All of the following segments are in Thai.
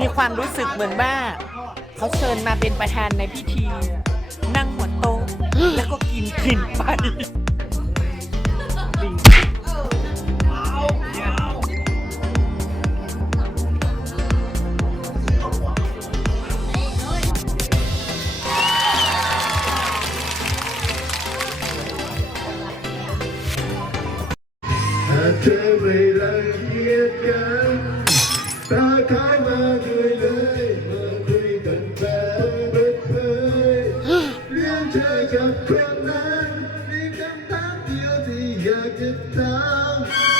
มีความรู้สึกเหมือนว่าเขาเชิญมาเป็นประธานในพิธี นั่งหัวโต๊ะแล้วก็กินขึ้นไปหากเธอไม่รั ด้วยเลยมาคุยกันแบบเปิดเผยเรื่องเธอกับคนนั้นมีคำถามเดียวที่อยากจะถาม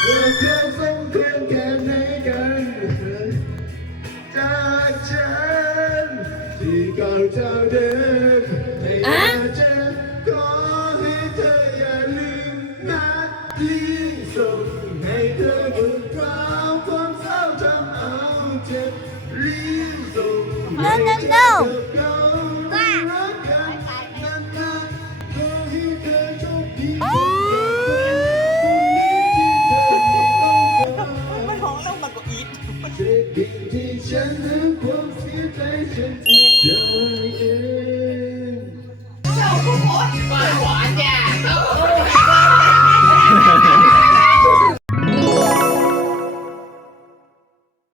ว่าเธอสองคนแค่ไหนกันจากฉันที่ก่อนเจ้าเดิมไม่อยากจะขอให้เธออย่าลืมนัดที่ส่งให้เธอบุกราวความเศร้าทำเอาเจ็บ No, no, no. ว่ารักกันนานๆขอให้เธอโชคดีสมกับคนนี้ที่เธอมีต้องการมันท้องแล้วมันก็อีทเจ็บที่ฉันนั้นความเสียใจฉันเอ